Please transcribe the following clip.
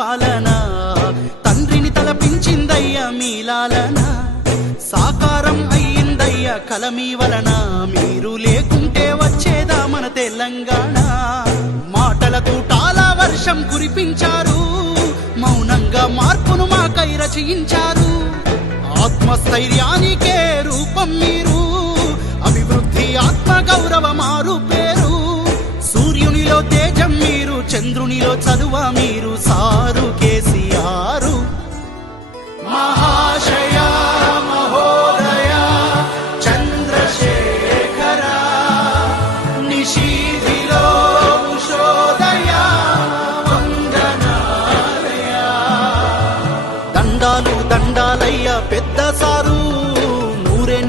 పాలన తండ్రిని తలపించిందయ్య మీలాలన సాకారం అయ్యిందయ్య కలమీ వలన మీరు లేకుంటే వచ్చేదా మన తెలంగాణ మాటలతో టాలా వర్షం కురిపించారు మౌనంగా మార్పును మాకై రచయించారు ఆత్మస్థైర్యానికే రూపం